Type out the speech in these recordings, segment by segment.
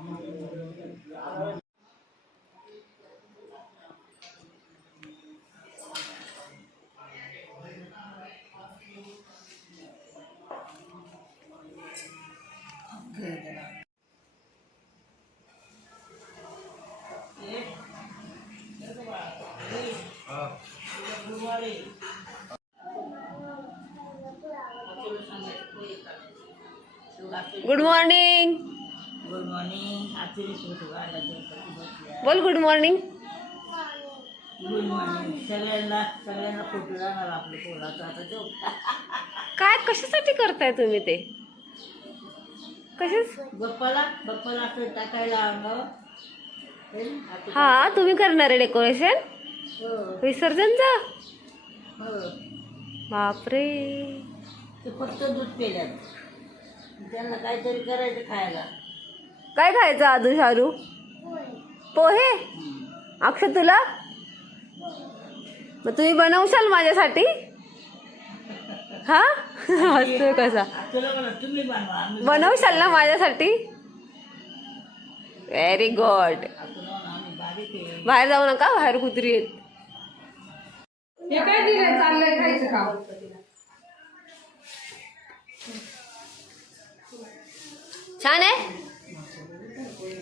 Good morning good morning बोल good morning good morning सगळ्यांना सगळ्यांना फोटो राहणार आपल्या पोराचा. आता जो काय कशासाठी करताय तुम्ही ते? कशाच असं टाकायला अंगावर हे, हा तुम्ही करणार आहे डेकोरेशन विसर्जनचं? हो. बापरे. ते फक्त दूध पेल्यात. त्यांना काहीतरी करायचं खायला. काय खायचं आदू शारू? पोहे? अक्षय तुला? मग तुम्ही बनवशाल माझ्यासाठी? हा? कसा. बनवशाल ना माझ्यासाठी? व्हेरी गुड बाहेर जाऊ नका बाहेर कुत्री आहेत. हे काय दिलंय? चाललंय खायचं का? छान आहे?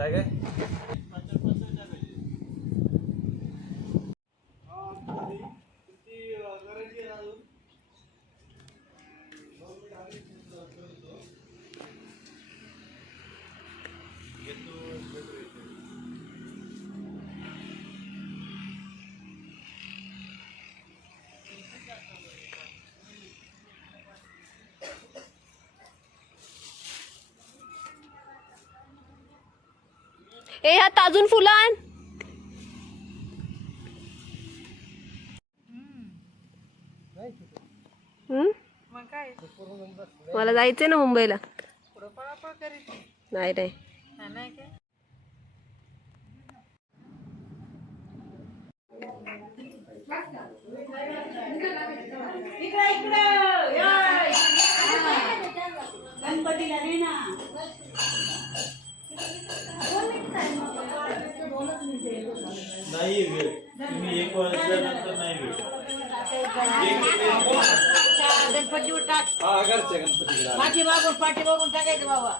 काय काय? ए ह्यात अजून फुलं आण. मला जायचंय ना मुंबईला. नाही नाही गणपतीला नाही गणपती टाक हा घरच्या गणपतीला पाठी मागून पाठी मागून टाकायचं बाबा.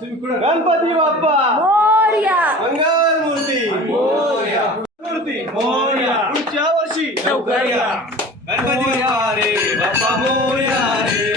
तुम्ही कुठं? गणपती बाप्पा! मोरया! मंगल मूर्ती मोर्या. मूर्ती मोर्या. पुढच्या वर्षी! लवकर या. गणपती बाप्पा रे बाप्पा मोर्या रे.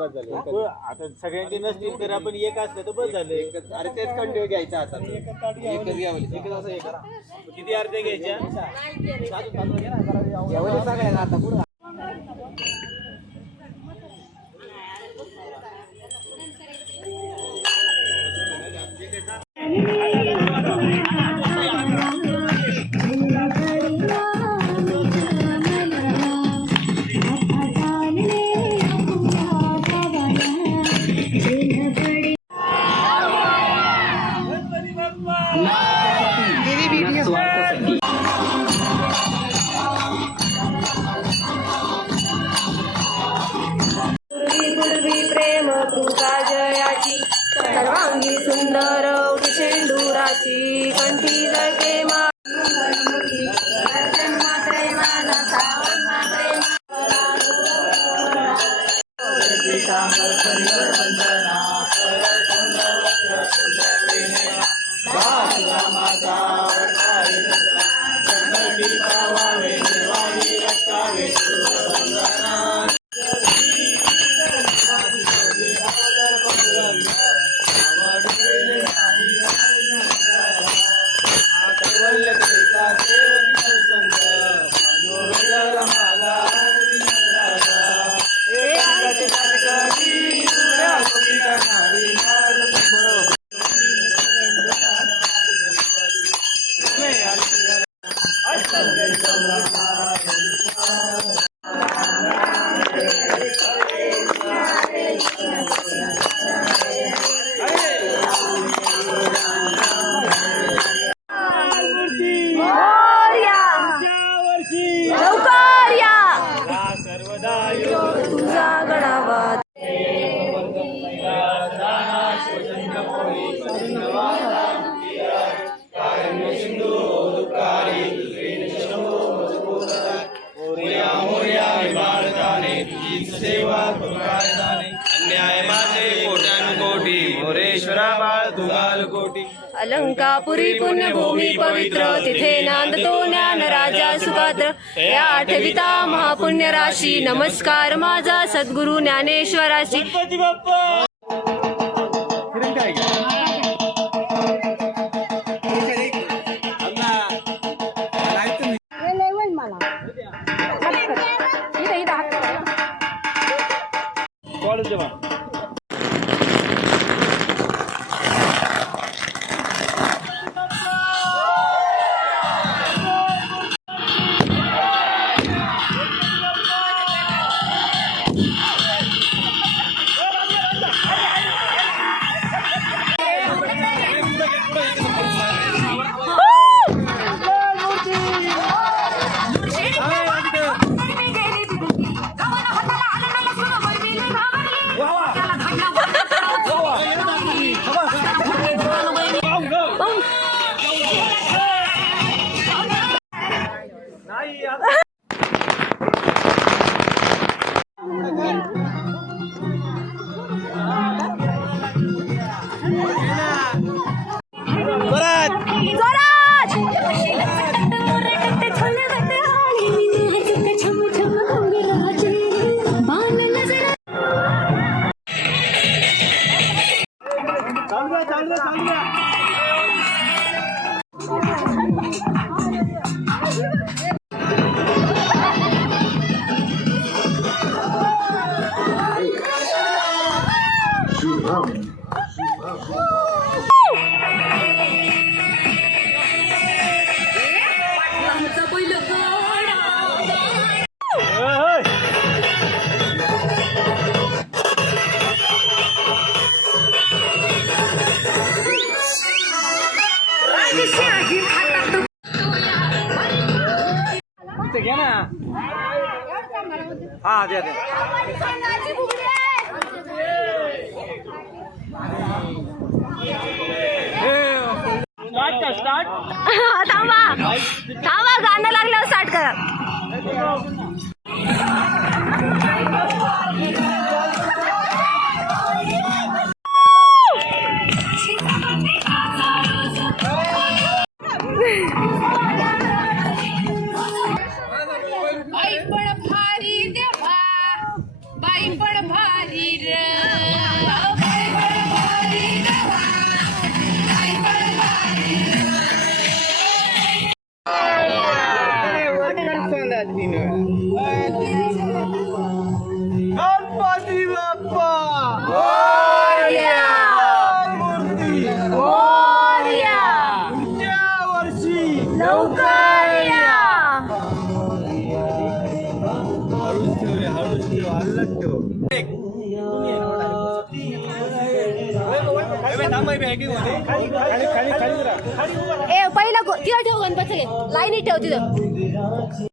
बस झाले आता सगळ्यांचे नसतील तर आपण एक असलं तर बस झालं अरे तेच कंटिन्यू घ्यायचा आता एकच घ्यावं एकच असं करा किती अर्ध्या घ्यायच्या एवढे सगळ्या आता पुढं पूर्वी प्रेम तुका जयाची सर्वांगी सुंदर उडी शेंडुराची कंठी जगे अलंकापुरी पुण्यभूमी पवित्र तिथे नांदतो ज्ञान राजा सुपात्र या आठविता महापुण्य राशी नमस्कार माझा सद्गुरु ज्ञानेश्वराशी. गणपती बाप्पा! हा द्या द्या थांबा. थांबा गाणं लागल्यावर स्टार्ट करा. ए पहिला गो- तिथं ठेव गणपती लाईनीत ठेव तिथं